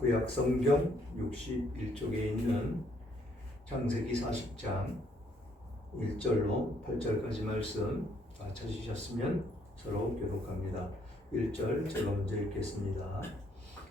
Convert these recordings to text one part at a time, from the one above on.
구약 성경 61쪽에 있는 창세기 40장 1절로 8절까지 말씀 다 찾으셨으면 서로 교독합니다. 1절 제가 먼저 읽겠습니다.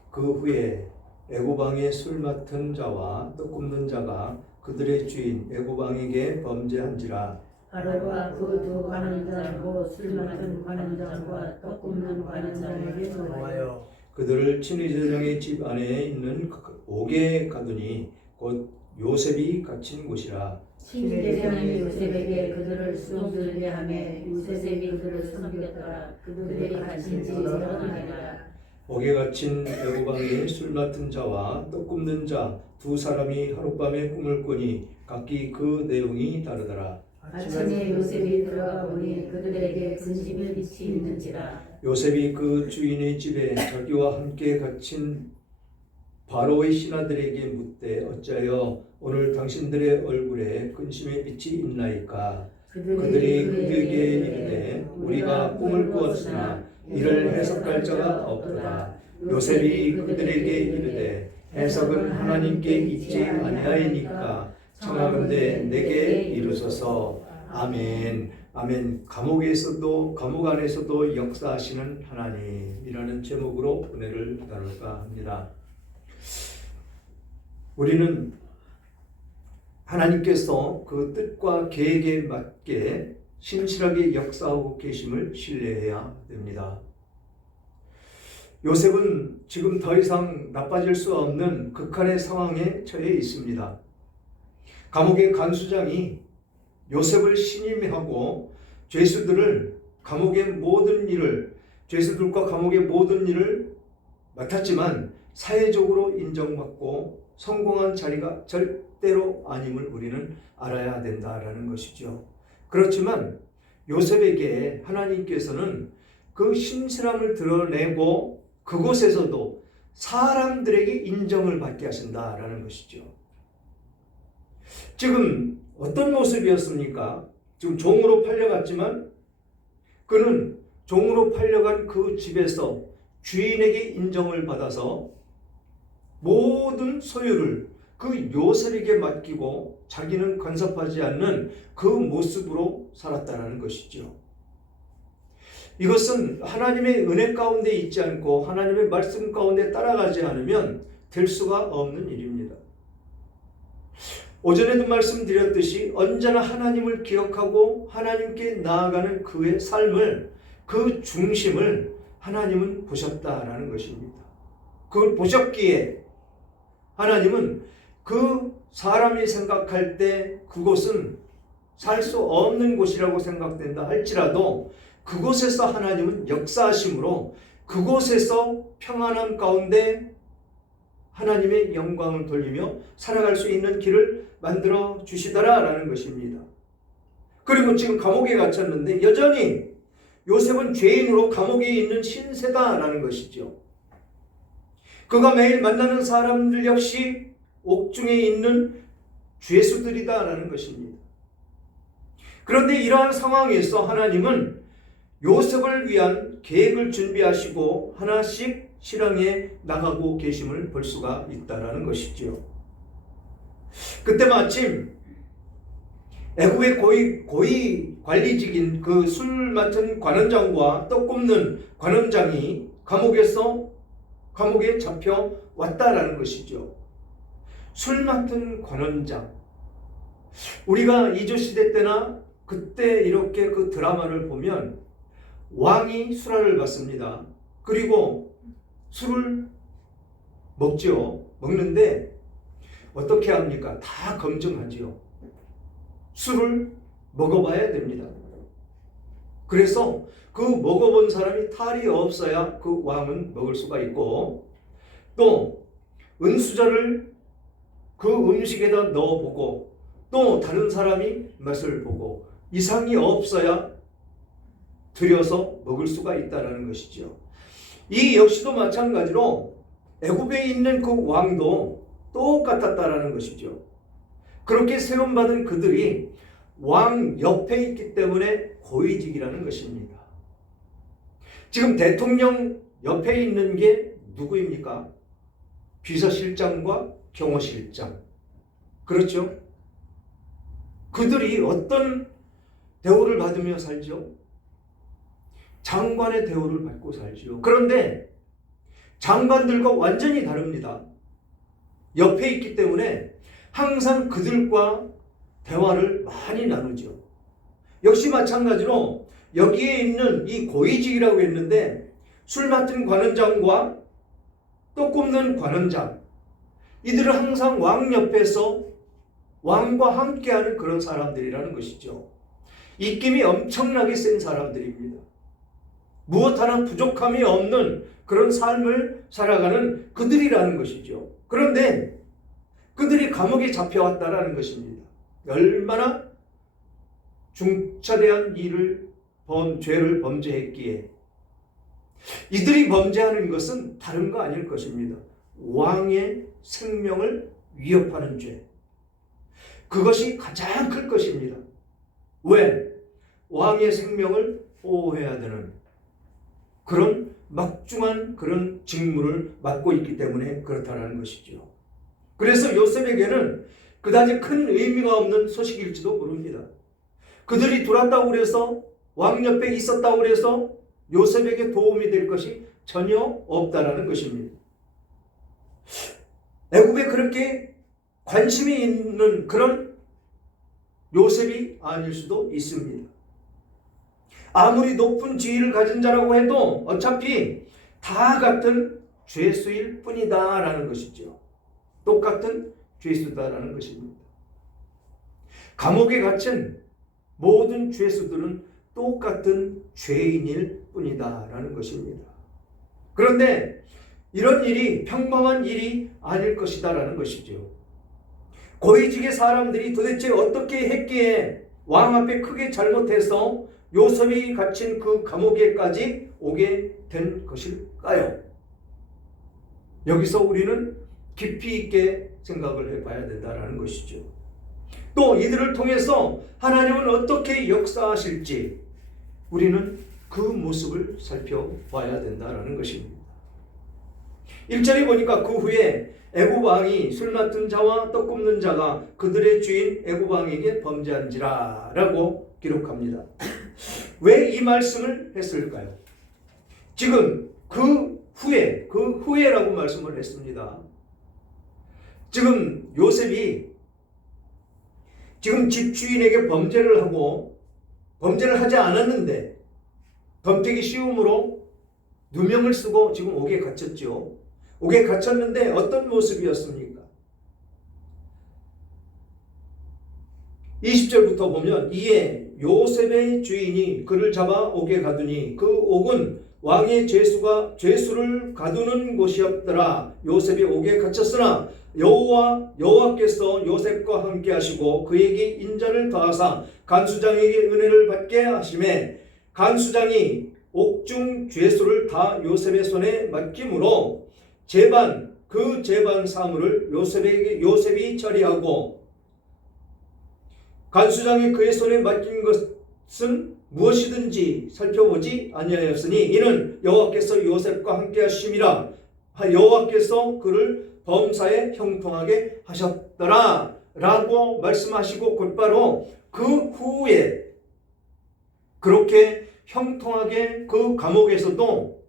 그 후에 애굽 왕의 술 맡은 자와 떡 굽는 자가 그들의 주인 애굽 왕에게 범죄한지라. 바로가 그 두 관원장과 술 맡은 관원장과 떡 굽는 관원장에게 노하여 그들을 친위제장의 집 안에 있는 옥에 가두니 곧 요셉이 갇힌 곳이라. 친위제장이 요셉에게 그들을 수종들게 하매 요셉이 그들을 섬겼더라. 그들이 갇힌 집이 드러나니라. 옥에 갇힌 애굽 왕의 술 맡은 자와 떡 굽는 자 두 사람이 하룻밤에 꿈을 꾸니 각기 그 내용이 다르더라. 아침에 요셉이 들어가 보니 그들에게 근심의 빛이 있는지라. 요셉이 그 주인의 집에 자기와 함께 갇힌 바로의 신하들에게 묻되 어찌하여 오늘 당신들의 얼굴에 근심의 빛이 있나이까. 그들이 그에게 이르되 우리가 꿈을 꾸었으나 이를 해석할 자가 없도다. 요셉이 그들에게 이르되 해석은 하나님께 있지 아니하이니까 청하건대 내게 이르소서. 아멘. 아멘. 감옥 안에서도 역사하시는 하나님이라는 제목으로 은혜를 나눌까 합니다. 우리는 하나님께서 그 뜻과 계획에 맞게 신실하게 역사하고 계심을 신뢰해야 됩니다. 요셉은 지금 더 이상 나빠질 수 없는 극한의 상황에 처해 있습니다. 감옥의 간수장이 요셉을 신임하고 죄수들과 감옥의 모든 일을 맡았지만 사회적으로 인정받고 성공한 자리가 절대로 아님을 우리는 알아야 된다라는 것이죠. 그렇지만 요셉에게 하나님께서는 그 신실함을 드러내고 그곳에서도 사람들에게 인정을 받게 하신다라는 것이죠. 지금 어떤 모습이었습니까? 지금 종으로 팔려갔지만 그는 종으로 팔려간 그 집에서 주인에게 인정을 받아서 모든 소유를 그 요셉에게 맡기고 자기는 간섭하지 않는 그 모습으로 살았다는 것이죠. 이것은 하나님의 은혜 가운데 있지 않고 하나님의 말씀 가운데 따라가지 않으면 될 수가 없는 일입니다. 오전에도 말씀드렸듯이 언제나 하나님을 기억하고 하나님께 나아가는 그의 삶을, 그 중심을 하나님은 보셨다라는 것입니다. 그걸 보셨기에 하나님은 그 사람이 생각할 때 그곳은 살 수 없는 곳이라고 생각된다 할지라도 그곳에서 하나님은 역사하심으로 그곳에서 평안함 가운데 하나님의 영광을 돌리며 살아갈 수 있는 길을 만들어 주시더라라는 것입니다. 그리고 지금 감옥에 갇혔는데 여전히 요셉은 죄인으로 감옥에 있는 신세다라는 것이죠. 그가 매일 만나는 사람들 역시 옥중에 있는 죄수들이다라는 것입니다. 그런데 이러한 상황에서 하나님은 요셉을 위한 계획을 준비하시고 하나씩 실행해 나가고 계심을 볼 수가 있다라는 것이죠. 그때 마침 애굽의 고위 관리직인 그 술 맡은 관원장과 떡 굽는 관원장이 감옥에 잡혀 왔다라는 것이죠. 술 맡은 관원장. 우리가 이조시대 때나 그때 이렇게 그 드라마를 보면 왕이 수라를 받습니다. 그리고 술을 먹는데 어떻게 합니까? 다 검증하지요. 술을 먹어봐야 됩니다. 그래서 그 먹어본 사람이 탈이 없어야 그 왕은 먹을 수가 있고, 또 은수저를 그 음식에다 넣어보고 또 다른 사람이 맛을 보고 이상이 없어야 들여서 먹을 수가 있다는 것이죠. 이 역시도 마찬가지로 애굽에 있는 그 왕도 똑같았다라는 것이죠. 그렇게 세움받은 그들이 왕 옆에 있기 때문에 고위직이라는 것입니다. 지금 대통령 옆에 있는 게 누구입니까? 비서실장과 경호실장. 그렇죠? 그들이 어떤 대우를 받으며 살죠? 장관의 대우를 받고 살죠. 그런데 장관들과 완전히 다릅니다. 옆에 있기 때문에 항상 그들과 대화를 많이 나누죠. 역시 마찬가지로 여기에 있는 이 고위직이라고 했는데 술 맡은 관원장과 떡 굽는 관원장, 이들은 항상 왕 옆에서 왕과 함께하는 그런 사람들이라는 것이죠. 입김이 엄청나게 센 사람들입니다. 무엇 하나 부족함이 없는 그런 삶을 살아가는 그들이라는 것이죠. 그런데 그들이 감옥에 잡혀왔다라는 것입니다. 얼마나 중차대한 죄를 범죄했기에 이들이 범죄하는 것은 다른 거 아닐 것입니다. 왕의 생명을 위협하는 죄. 그것이 가장 클 것입니다. 왜? 왕의 생명을 보호해야 되는 그런 막중한 그런 직무를 맡고 있기 때문에 그렇다는 것이죠. 그래서 요셉에게는 그다지 큰 의미가 없는 소식일지도 모릅니다. 그들이 들어왔다고 그래서 왕 옆에 있었다고 그래서 요셉에게 도움이 될 것이 전혀 없다라는 것입니다. 애굽에 그렇게 관심이 있는 그런 요셉이 아닐 수도 있습니다. 아무리 높은 지위를 가진 자라고 해도 어차피 다 같은 죄수일 뿐이다라는 것이죠. 똑같은 죄수다라는 것입니다. 감옥에 갇힌 모든 죄수들은 똑같은 죄인일 뿐이다라는 것입니다. 그런데 이런 일이 평범한 일이 아닐 것이다라는 것이죠. 고위직의 사람들이 도대체 어떻게 했기에 왕 앞에 크게 잘못해서 요셉이 갇힌 그 감옥에까지 오게 된 것일까요? 여기서 우리는 깊이 있게 생각을 해봐야 된다는 것이죠. 또 이들을 통해서 하나님은 어떻게 역사하실지 우리는 그 모습을 살펴봐야 된다는 것입니다. 1절에 보니까 그 후에 애굽 왕이 술 맡은 자와 떡 굽는 자가 그들의 주인 애굽 왕에게 범죄한지라 라고 기록합니다. 왜 이 말씀을 했을까요? 지금 그 후에라고 말씀을 했습니다. 지금 요셉이 지금 집주인에게 범죄를 하지 않았는데 덤태기 쉬움으로 누명을 쓰고 지금 옥에 갇혔죠. 옥에 갇혔는데 어떤 모습이었습니까? 20절부터 보면 이에 요셉의 주인이 그를 잡아 옥에 가두니 그 옥은 왕의 죄수를 가두는 곳이었더라. 요셉이 옥에 갇혔으나 여호와께서 요셉과 함께 하시고 그에게 인자를 더하사 간수장에게 은혜를 받게 하시매 간수장이 옥중 죄수를 다 요셉의 손에 맡김으로 그 재반 사물을 요셉이 처리하고 간수장이 그의 손에 맡긴 것은 무엇이든지 살펴보지 아니하였으니 이는 여호와께서 요셉과 함께 하심이라. 여호와께서 그를 범사에 형통하게 하셨더라 라고 말씀하시고 곧바로 그 후에 그렇게 형통하게 그 감옥에서도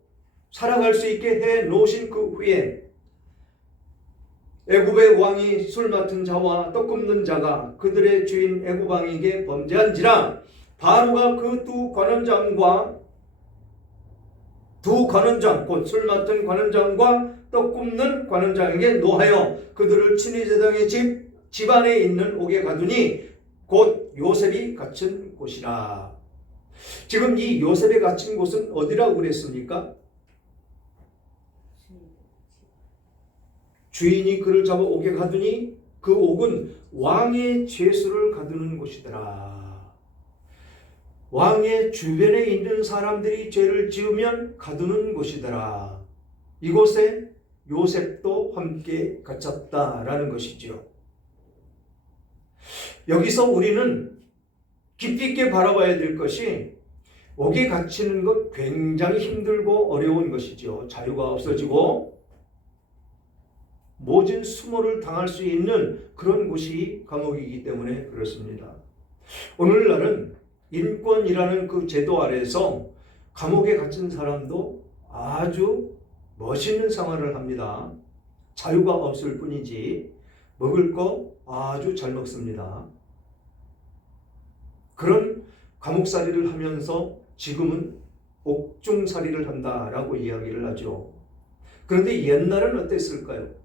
살아갈 수 있게 해 놓으신 그 후에 애굽의 왕이 술 맡은 자와 떡 굽는 자가 그들의 주인 애굽 왕에게 범죄한지라. 바로가 그 두 관원장 곧 술 맡은 관원장과 떡 굽는 관원장에게 노하여 그들을 친위제당의 집 안에 있는 옥에 가두니 곧 요셉이 갇힌 곳이라. 지금 이 요셉이 갇힌 곳은 어디라고 그랬습니까? 주인이 그를 잡아 옥에 가두니 그 옥은 왕의 죄수를 가두는 곳이더라. 왕의 주변에 있는 사람들이 죄를 지으면 가두는 곳이더라. 이곳에 요셉도 함께 갇혔다라는 것이죠. 여기서 우리는 깊이 있게 바라봐야 될 것이 옥에 갇히는 것 굉장히 힘들고 어려운 것이죠. 자유가 없어지고 모진 수모를 당할 수 있는 그런 곳이 감옥이기 때문에 그렇습니다. 오늘날은 인권이라는 그 제도 아래에서 감옥에 갇힌 사람도 아주 멋있는 생활을 합니다. 자유가 없을 뿐이지 먹을 거 아주 잘 먹습니다. 그런 감옥살이를 하면서 지금은 옥중살이를 한다라고 이야기를 하죠. 그런데 옛날은 어땠을까요?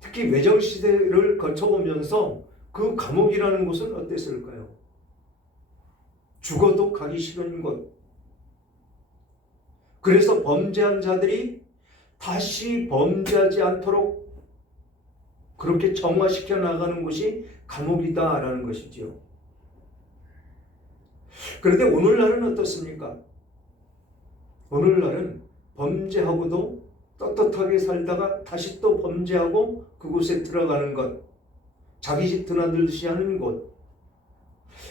특히 외정시대를 거쳐오면서 그 감옥이라는 곳은 어땠을까요? 죽어도 가기 싫은 곳. 그래서 범죄한 자들이 다시 범죄하지 않도록 그렇게 정화시켜 나가는 곳이 감옥이다라는 것이지요. 그런데 오늘날은 어떻습니까? 오늘날은 범죄하고도 떳떳하게 살다가 다시 또 범죄하고 그곳에 들어가는 것, 자기 집 드나들듯이 하는 곳.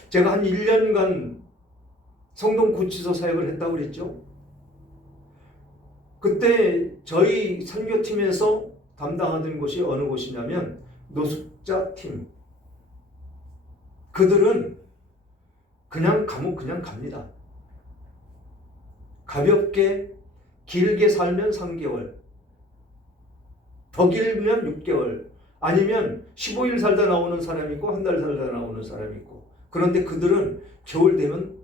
제가 한 1년간 성동구치소 사역을 했다고 그랬죠. 그때 저희 선교팀에서 담당하던 곳이 어느 곳이냐면 노숙자팀. 그들은 그냥 감옥 그냥 갑니다. 가볍게 길게 살면 3개월, 더 길면 6개월, 아니면 15일 살다 나오는 사람이 있고 한 달 살다 나오는 사람이 있고. 그런데 그들은 겨울 되면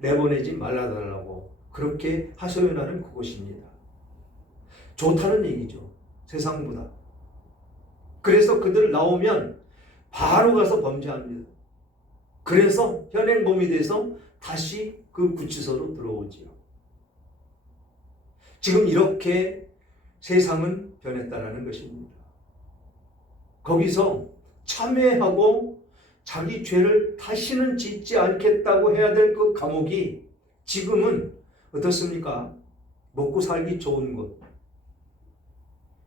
내보내지 말아달라고 그렇게 하소연하는 그곳입니다. 좋다는 얘기죠. 세상보다. 그래서 그들 나오면 바로 가서 범죄합니다. 그래서 현행범이 돼서 다시 그 구치소로 들어오지요. 지금 이렇게 세상은 변했다는 것입니다. 거기서 참회하고 자기 죄를 다시는 짓지 않겠다고 해야 될 그 감옥이 지금은 어떻습니까? 먹고 살기 좋은 곳.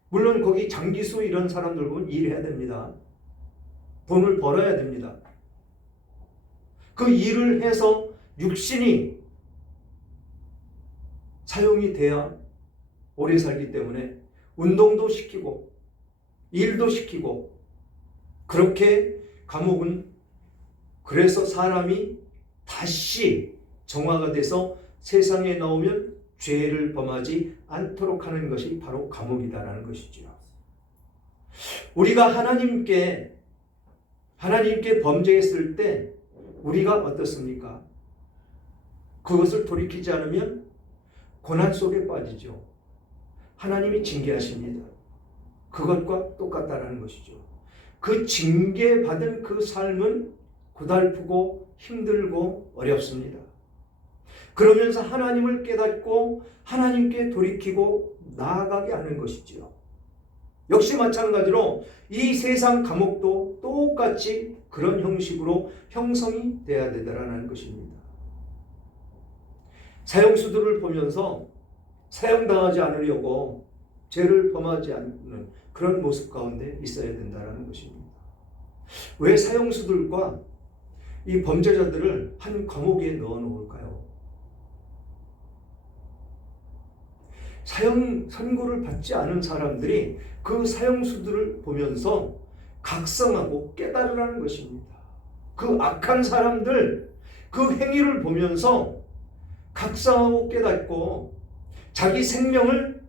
물론 거기 장기수 이런 사람들 보면 일해야 됩니다. 돈을 벌어야 됩니다. 그 일을 해서 육신이 사용이 돼야 오래 살기 때문에 운동도 시키고 일도 시키고 그렇게 감옥은 그래서 사람이 다시 정화가 돼서 세상에 나오면 죄를 범하지 않도록 하는 것이 바로 감옥이다라는 것이죠. 우리가 하나님께 범죄했을 때 우리가 어떻습니까? 그것을 돌이키지 않으면 고난 속에 빠지죠. 하나님이 징계하십니다. 그것과 똑같다라는 것이죠. 그 징계받은 그 삶은 고달프고 힘들고 어렵습니다. 그러면서 하나님을 깨닫고 하나님께 돌이키고 나아가게 하는 것이지요. 역시 마찬가지로 이 세상 감옥도 똑같이 그런 형식으로 형성이 돼야 되더라는 것입니다. 사형수들을 보면서 사형당하지 않으려고 죄를 범하지 않는 그런 모습 가운데 있어야 된다는 것입니다. 왜 사형수들과 이 범죄자들을 한 감옥에 넣어 놓을까요? 사형 선고를 받지 않은 사람들이 그 사형수들을 보면서 각성하고 깨달으라는 것입니다. 그 악한 사람들, 그 행위를 보면서 각성하고 깨닫고 자기 생명을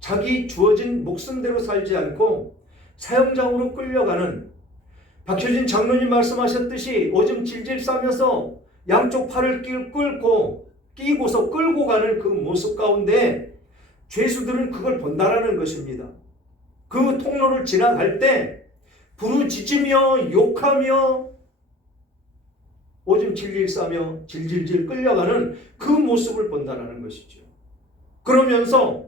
자기 주어진 목숨대로 살지 않고 사형장으로 끌려가는, 박효진 장로님 말씀하셨듯이 오줌 질질 싸면서 양쪽 팔을 끼고서 끌고 가는 그 모습 가운데 죄수들은 그걸 본다라는 것입니다. 그 통로를 지나갈 때 부르짖으며 욕하며 오줌 질질 싸며 질질질 끌려가는 그 모습을 본다라는 것이죠. 그러면서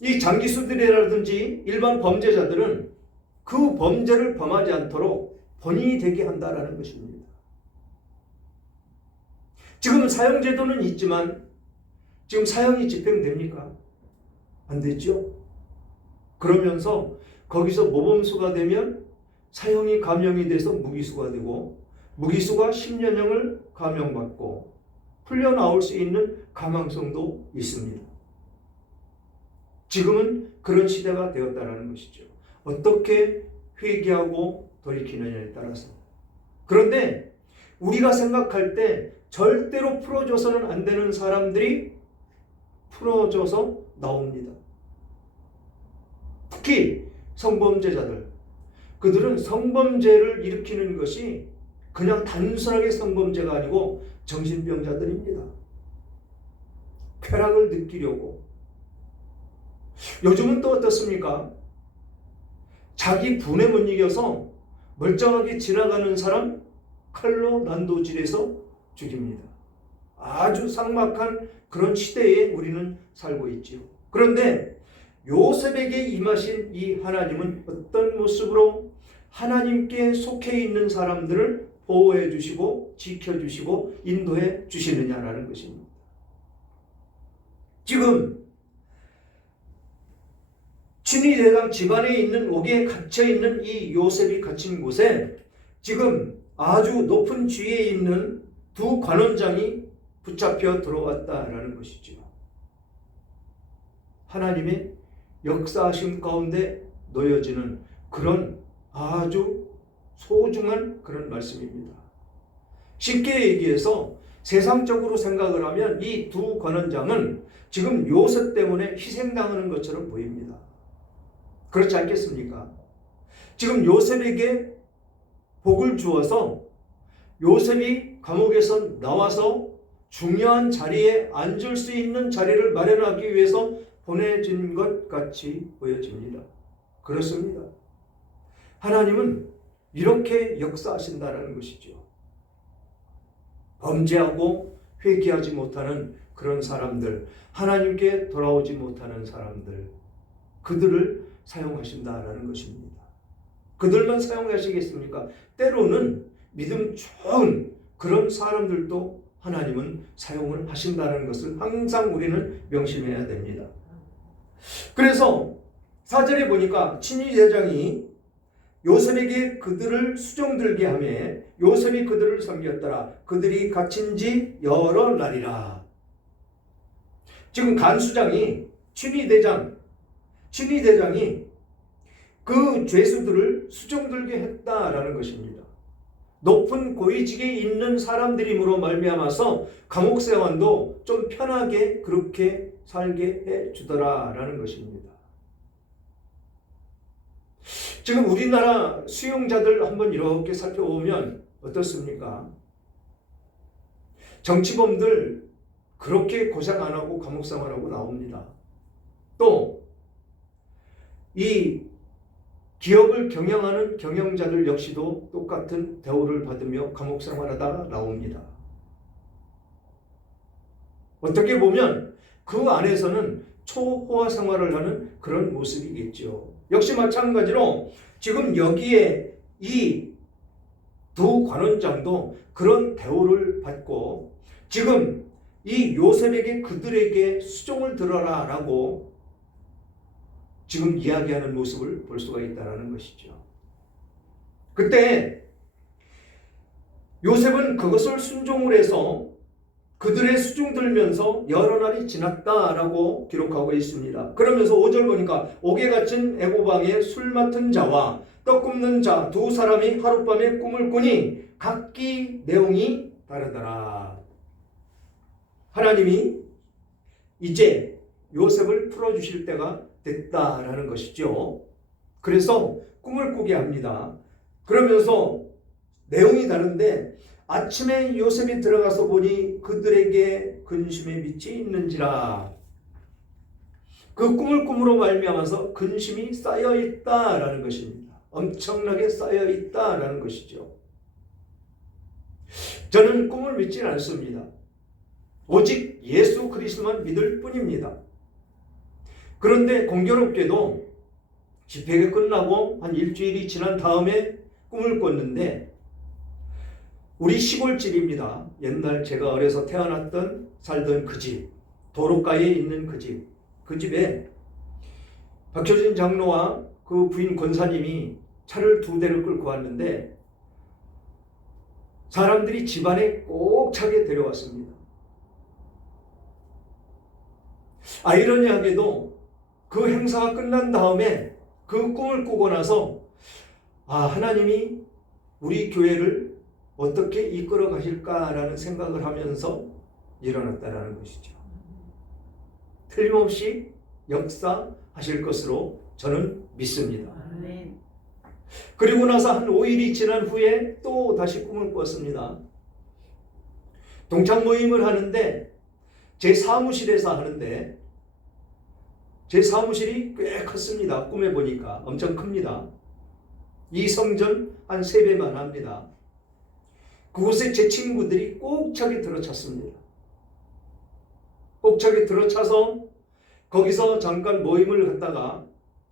이 장기수들이라든지 일반 범죄자들은 그 범죄를 범하지 않도록 본인이 되게 한다라는 것입니다. 지금 사형제도는 있지만 지금 사형이 집행됩니까? 안 되죠. 그러면서 거기서 모범수가 되면 사형이 감형이 돼서 무기수가 되고 무기수가 10년형을 감형받고 풀려나올 수 있는 가망성도 있습니다. 지금은 그런 시대가 되었다는 것이죠. 어떻게 회개하고 돌이키느냐에 따라서. 그런데 우리가 생각할 때 절대로 풀어줘서는 안 되는 사람들이 풀어줘서 나옵니다. 특히 성범죄자들. 그들은 성범죄를 일으키는 것이 그냥 단순하게 성범죄가 아니고 정신병자들입니다. 쾌락을 느끼려고. 요즘은 또 어떻습니까? 자기 분에 못 이겨서 멀쩡하게 지나가는 사람 칼로 난도질해서 죽입니다. 아주 삭막한 그런 시대에 우리는 살고 있지요. 그런데 요셉에게 임하신 이 하나님은 어떤 모습으로 하나님께 속해 있는 사람들을 보호해 주시고 지켜주시고 인도해 주시느냐라는 것입니다. 지금 친위대장 집안에 있는 옥에 갇혀있는 이 요셉이 갇힌 곳에 지금 아주 높은 지위에 있는 두 관원장이 붙잡혀 들어왔다라는 것이죠. 하나님의 역사하심 가운데 놓여지는 그런 아주 소중한 그런 말씀입니다. 쉽게 얘기해서 세상적으로 생각을 하면 이 두 관원장은 지금 요셉 때문에 희생당하는 것처럼 보입니다. 그렇지 않겠습니까? 지금 요셉에게 복을 주어서 요셉이 감옥에서 나와서 중요한 자리에 앉을 수 있는 자리를 마련하기 위해서 보내진 것 같이 보여집니다. 그렇습니다. 하나님은 이렇게 역사하신다는 것이죠. 범죄하고 회개하지 못하는 그런 사람들, 하나님께 돌아오지 못하는 사람들, 그들을 사용하신다라는 것입니다. 그들만 사용하시겠습니까? 때로는 믿음 좋은 그런 사람들도 하나님은 사용을 하신다는 것을 항상 우리는 명심해야 됩니다. 그래서 4절에 보니까 친위대장이 요셉에게 그들을 수종들게 하매 요셉이 그들을 섬겼더라. 그들이 갇힌 지 여러 날이라. 지금 간수장이 친위대장이 그 죄수들을 수종들게 했다라는 것입니다. 높은 고위직에 있는 사람들이므로 말미암아서 감옥생활도 좀 편하게 그렇게 살게 해주더라라는 것입니다. 지금 우리나라 수용자들 한번 이렇게 살펴보면 어떻습니까? 정치범들 그렇게 고생 안 하고 감옥생활하고 나옵니다. 또 이 기업을 경영하는 경영자들 역시도 똑같은 대우를 받으며 감옥생활하다가 나옵니다. 어떻게 보면 그 안에서는 초호화 생활을 하는 그런 모습이겠죠. 역시 마찬가지로 지금 여기에 이 두 관원장도 그런 대우를 받고 지금 이 요셉에게 그들에게 수종을 들어라 라고 지금 이야기하는 모습을 볼 수가 있다는 것이죠. 그때 요셉은 그것을 순종을 해서 그들의 수중 들면서 여러 날이 지났다라고 기록하고 있습니다. 그러면서 5절 보니까 옥에 갇힌 애고방에 술 맡은 자와 떡 굽는 자 두 사람이 하룻밤에 꿈을 꾸니 각기 내용이 다르더라. 하나님이 이제 요셉을 풀어주실 때가 됐다라는 것이죠. 그래서 꿈을 꾸게 합니다. 그러면서 내용이 다른데 아침에 요셉이 들어가서 보니 그들에게 근심의 빛이 있는지라. 그 꿈을 꿈으로 말미암아서 근심이 쌓여 있다라는 것입니다. 엄청나게 쌓여 있다라는 것이죠. 저는 꿈을 믿지는 않습니다. 오직 예수 그리스도만 믿을 뿐입니다. 그런데 공교롭게도 집회가 끝나고 한 일주일이 지난 다음에 꿈을 꿨는데 우리 시골집입니다. 옛날 제가 어려서 태어났던 살던 그 집, 도로가에 있는 그 집, 그 집에 박효진 장로와 그 부인 권사님이 차를 2대를 끌고 왔는데 사람들이 집안에 꼭 차게 데려왔습니다. 아이러니하게도 그 행사가 끝난 다음에 그 꿈을 꾸고 나서 하나님이 우리 교회를 어떻게 이끌어 가실까라는 생각을 하면서 일어났다라는 것이죠. 틀림없이 역사하실 것으로 저는 믿습니다. 아멘. 그리고 나서 한 5일이 지난 후에 또 다시 꿈을 꿨습니다. 동창 모임을 하는데 제 사무실에서 하는데 제 사무실이 꽤 컸습니다. 꿈에 보니까 엄청 큽니다. 이 성전 한 3배만 합니다. 그곳에 제 친구들이 꼭차게 들어찼습니다. 꼭차게 들어차서 거기서 잠깐 모임을 갖다가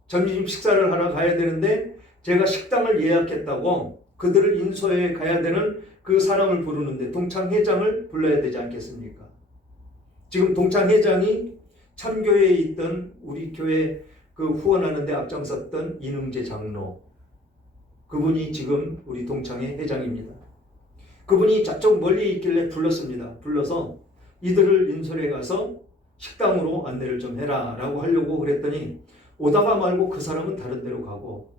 점심 식사를 하러 가야 되는데 제가 식당을 예약했다고 그들을 인도해 가야 되는 그 사람을 부르는데 동창회장을 불러야 되지 않겠습니까? 지금 동창회장이 참교회에 있던 우리 교회 그 후원하는 데 앞장섰던 이능재 장로, 그분이 지금 우리 동창회 회장입니다. 그분이 저쪽 멀리 있길래 불렀습니다. 불러서 이들을 인솔해 가서 식당으로 안내를 좀 해라 라고 하려고 그랬더니 오다가 말고 그 사람은 다른 데로 가고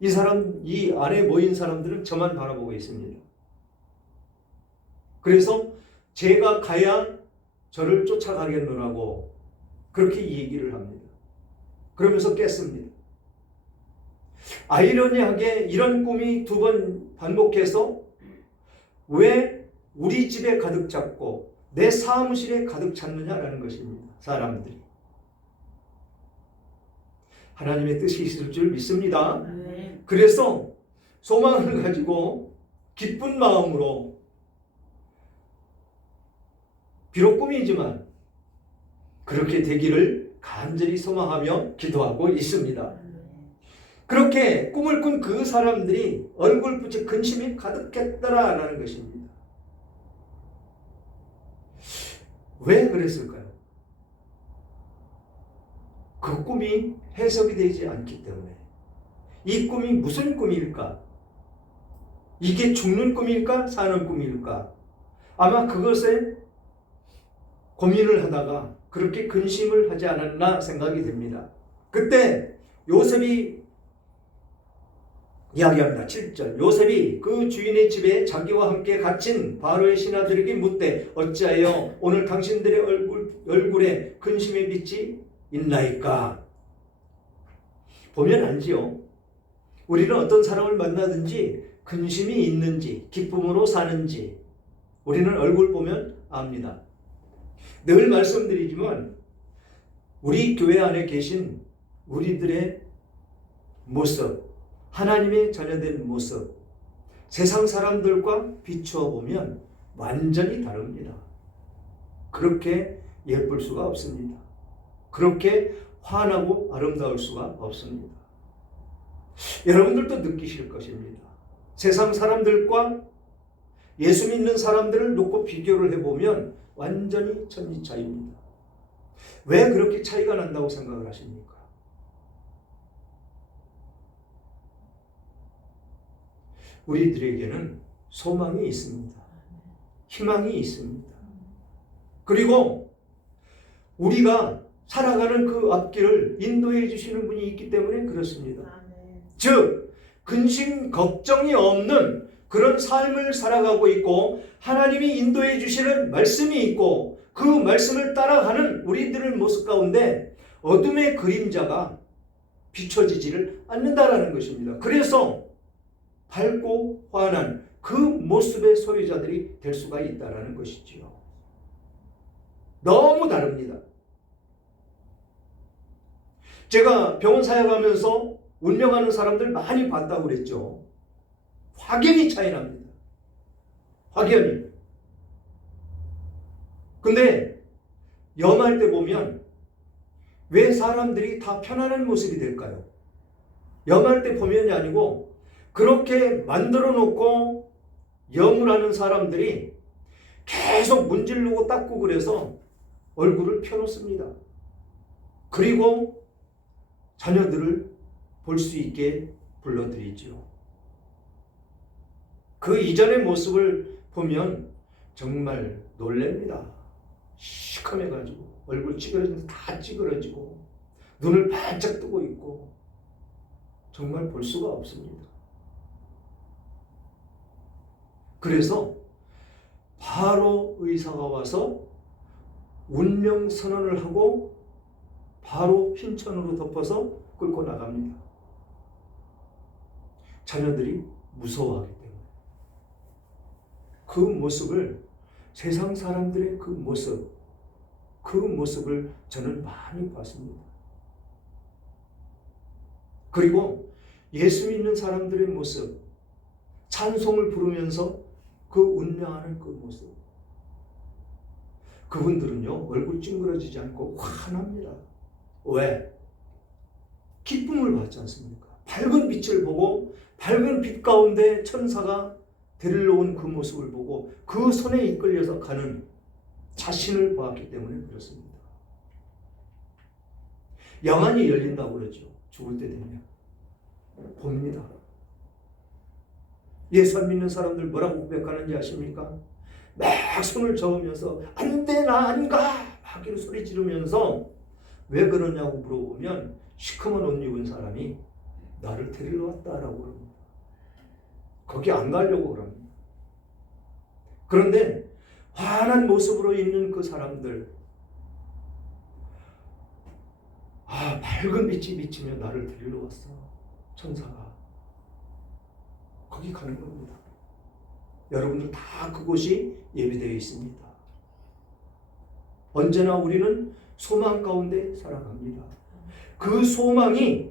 이 안에 모인 사람들은 저만 바라보고 있습니다. 그래서 제가 가야 저를 쫓아가겠노라고 그렇게 얘기를 합니다. 그러면서 깼습니다. 아이러니하게 이런 꿈이 2번 반복해서 왜 우리 집에 가득 찼고 내 사무실에 가득 찼느냐라는 것입니다. 사람들이. 하나님의 뜻이 있을 줄 믿습니다. 그래서 소망을 가지고 기쁜 마음으로 비록 꿈이지만 그렇게 되기를 간절히 소망하며 기도하고 있습니다. 그렇게 꿈을 꾼 그 사람들이 얼굴빛에 근심이 가득했더라라는 것입니다. 왜 그랬을까요? 그 꿈이 해석이 되지 않기 때문에. 이 꿈이 무슨 꿈일까? 이게 죽는 꿈일까? 사는 꿈일까? 아마 그것에 고민을 하다가 그렇게 근심을 하지 않았나 생각이 됩니다. 그때 요셉이 이야기합니다. 7절. 요셉이 그 주인의 집에 자기와 함께 갇힌 바로의 신하들에게 묻되 어찌하여 오늘 당신들의 얼굴에 근심의 빛이 있나이까? 보면 알지요. 우리는 어떤 사람을 만나든지 근심이 있는지 기쁨으로 사는지 우리는 얼굴 보면 압니다. 늘 말씀드리지만 우리 교회 안에 계신 우리들의 모습, 하나님의 자녀된 모습, 세상 사람들과 비추어 보면 완전히 다릅니다. 그렇게 예쁠 수가 없습니다. 그렇게 환하고 아름다울 수가 없습니다. 여러분들도 느끼실 것입니다. 세상 사람들과 예수 믿는 사람들을 놓고 비교를 해보면 완전히 천지 차이입니다. 왜 그렇게 차이가 난다고 생각을 하십니까? 우리들에게는 소망이 있습니다. 희망이 있습니다. 그리고 우리가 살아가는 그 앞길을 인도해 주시는 분이 있기 때문에 그렇습니다. 즉 근심 걱정이 없는 그런 삶을 살아가고 있고 하나님이 인도해 주시는 말씀이 있고 그 말씀을 따라가는 우리들의 모습 가운데 어둠의 그림자가 비춰지지를 않는다라는 것입니다. 그래서 밝고 환한 그 모습의 소유자들이 될 수가 있다라는 것이지요. 너무 다릅니다. 제가 병원 사역하면서 운명하는 사람들 많이 봤다고 그랬죠. 확연히 차이 납니다. 확연히. 근데 염할 때 보면 왜 사람들이 다 편안한 모습이 될까요? 염할 때 보면이 아니고 그렇게 만들어 놓고 염을 하는 사람들이 계속 문지르고 닦고 그래서 얼굴을 펴놓습니다. 그리고 자녀들을 볼 수 있게 불러들이죠. 그 이전의 모습을 보면 정말 놀랍니다. 시커매가지고 얼굴 찌그러지면서 다 찌그러지고 눈을 반짝 뜨고 있고 정말 볼 수가 없습니다. 그래서 바로 의사가 와서 운명 선언을 하고 바로 흰천으로 덮어서 끌고 나갑니다. 자녀들이 무서워하기 때문에. 그 모습을, 세상 사람들의 그 모습을 저는 많이 봤습니다. 그리고 예수 믿는 사람들의 모습, 찬송을 부르면서 그 운명하는 그 모습. 그분들은요, 얼굴 찡그러지지 않고 환합니다. 왜? 기쁨을 받지 않습니까? 밝은 빛을 보고 밝은 빛 가운데 천사가 데리러 온 그 모습을 보고 그 손에 이끌려서 가는 자신을 보았기 때문에 그렇습니다. 영안이 열린다고 그러죠. 죽을 때 되면 봅니다. 예수 안 믿는 사람들 뭐라고 고백하는지 아십니까? 막 손을 저으면서 안 돼, 나 안 가! 막 이렇게 소리 지르면서 왜 그러냐고 물어보면 시커먼 옷 입은 사람이 나를 데리러 왔다라고 그럽니다. 거기 안 가려고 그럽니다. 그런데 환한 모습으로 있는 그 사람들, 밝은 빛이 비치며 나를 데리러 왔어. 천사가. 거기 가는 겁니다. 여러분들 다 그곳이 예비되어 있습니다. 언제나 우리는 소망 가운데 살아갑니다. 그 소망이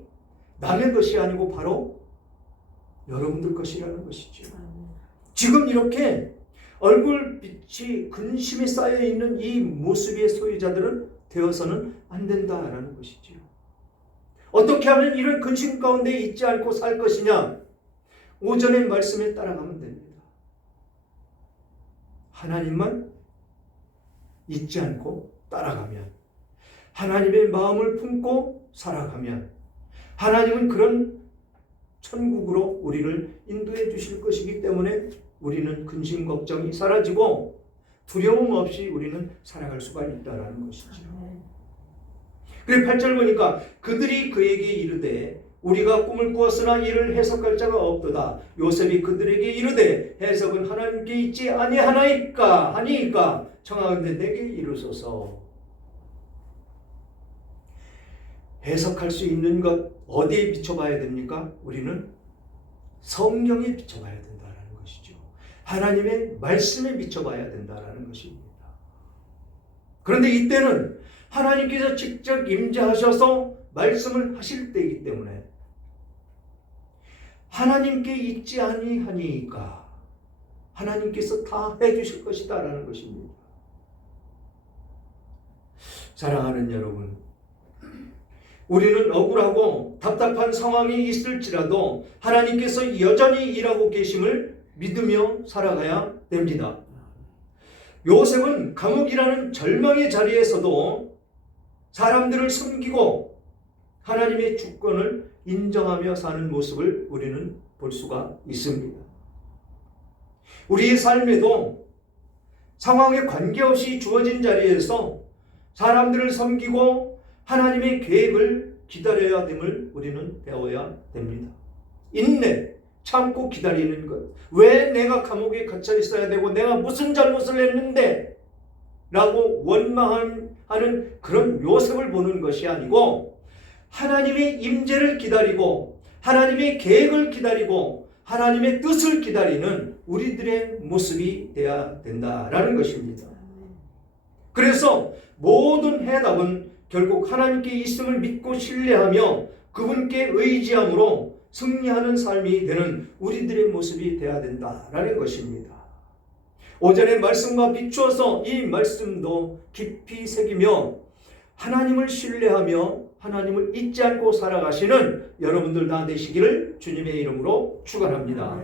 남의 것이 아니고 바로 여러분들 것이라는 것이죠. 지금 이렇게 얼굴빛이 근심이 쌓여있는 이 모습의 소유자들은 되어서는 안 된다라는 것이죠. 어떻게 하면 이런 근심 가운데 있지 않고 살 것이냐? 오전의 말씀에 따라가면 됩니다. 하나님만 잊지 않고 따라가면, 하나님의 마음을 품고 살아가면 하나님은 그런 천국으로 우리를 인도해 주실 것이기 때문에 우리는 근심 걱정이 사라지고 두려움 없이 우리는 살아갈 수가 있다는 것이죠. 그리고 8절 보니까 그들이 그에게 이르되 우리가 꿈을 꾸었으나 이를 해석할 자가 없도다. 요셉이 그들에게 이르되 해석은 하나님께 있지 아니하나이까 하니까 청하건대 내게 이르소서. 해석할 수 있는 것 어디에 비춰봐야 됩니까? 우리는 성경에 비춰봐야 된다는 것이죠. 하나님의 말씀에 비춰봐야 된다는 것입니다. 그런데 이때는 하나님께서 직접 임재하셔서 말씀을 하실 때이기 때문에 하나님께 있지 아니하니까 하나님께서 다 해주실 것이다 라는 것입니다. 사랑하는 여러분, 우리는 억울하고 답답한 상황이 있을지라도 하나님께서 여전히 일하고 계심을 믿으며 살아가야 됩니다. 요셉은 감옥이라는 절망의 자리에서도 사람들을 섬기고 하나님의 주권을 인정하며 사는 모습을 우리는 볼 수가 있습니다. 우리의 삶에도 상황에 관계없이 주어진 자리에서 사람들을 섬기고 하나님의 계획을 기다려야 됨을 우리는 배워야 됩니다. 인내, 참고 기다리는 것. 왜 내가 감옥에 갇혀 있어야 되고 내가 무슨 잘못을 했는데 라고 원망하는 그런 요셉을 보는 것이 아니고 하나님의 임재를 기다리고 하나님의 계획을 기다리고 하나님의 뜻을 기다리는 우리들의 모습이 되어야 된다라는 것입니다. 그래서 모든 해답은 결국 하나님께 있음을 믿고 신뢰하며 그분께 의지함으로 승리하는 삶이 되는 우리들의 모습이 되어야 된다라는 것입니다. 오전의 말씀과 비추어서 이 말씀도 깊이 새기며 하나님을 신뢰하며 하나님을 잊지 않고 살아가시는 여러분들 다 되시기를 주님의 이름으로 축원합니다.